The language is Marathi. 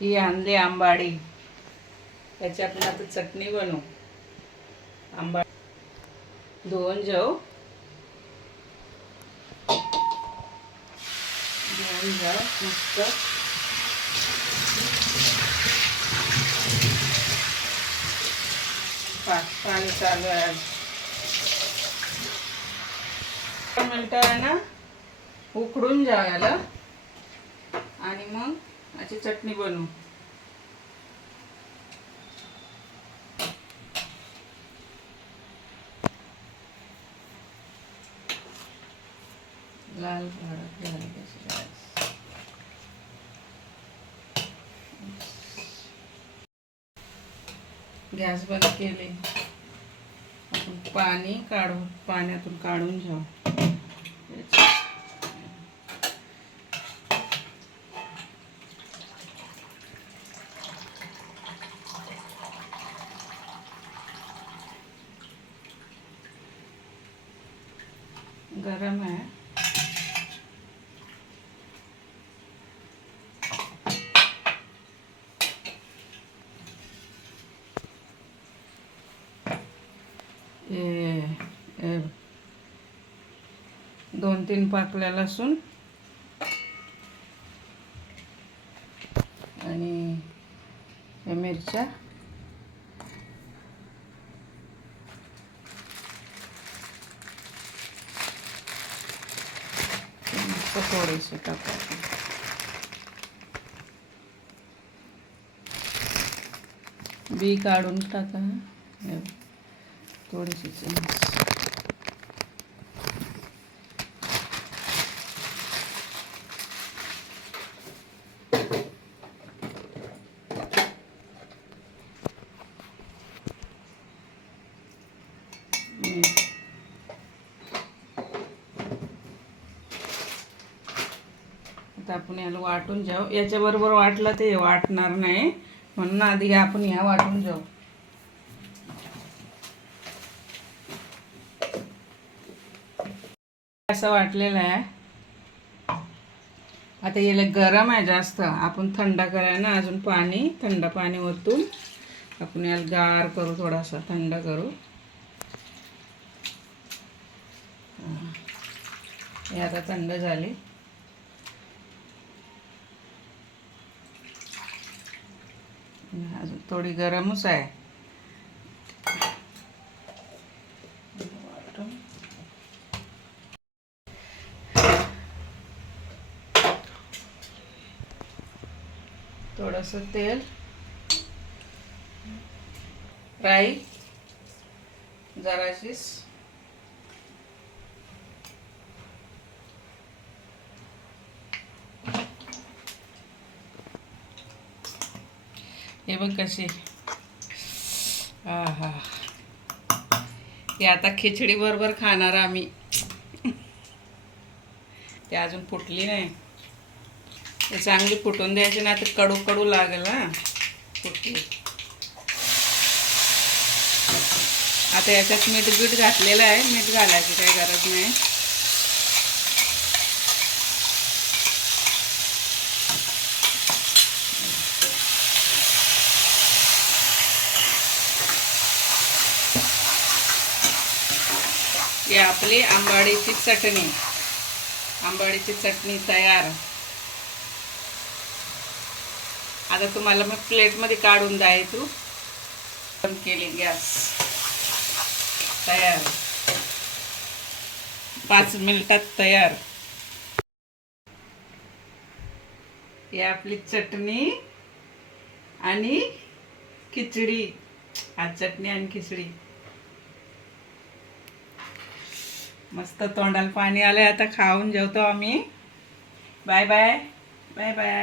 ही आणली आंबाडी, त्याची आपण आता चटणी बनवू. आंबा धुवून जाऊ, मस्त. पाणी चालू आहे. मिनटं आहे ना, उकडून जाऊ याला आणि मग याची चटणी बनवू. लाल भडक झाली गॅस बंद केले. आपण पाणी काढू, पाण्यातून काढून घेऊ. गरम आहे. ये 2-3 पाकळ्या लसूण आणि मिरच्या, थोडेसे टाकायचे. बी काढून टाका. थोडीशी चमच आता आपण याला वाटून जाऊ. याच्याबरोबर वाटलं ते वाटणार नाही, म्हणून आधी आपण ह्या वाटून जाऊ. असं वाटलेलं आहे. आता याला गरम आहे जास्त, आपण थंड करायला ना अजून पाणी, थंड पाणी ओतून आपण याला गार करू, थोडासा थंड करू. हे आता थंड झाली. अजून थोडी गरमच आहे. थोडंसं तेल, राई जराशीच, हे बघ कशी. हा हे आता खिचडी बरोबर खाणार आम्ही. ते अजून फुटली नाही, ते चांगली फुटून द्यायची ना, तर कडू कडू लागेल ना. फुटली. आता याच्यात मीठ घातलेलं आहे, मीठ घालायची काही गरज नाही. ही आपली आंबाडीची चटणी तयार. आता तुम्हाला मग प्लेटमध्ये काढून द्यायचो. बंद केली गॅस. तयार, 5 मिनिटात तयार. ही आपली चटणी आणि खिचडी. आज चटणी आणि खिचडी. मस्त तोंडाला पाणी आलंय. आता खाऊन जेवतो आम्ही. Bye bye. Bye bye.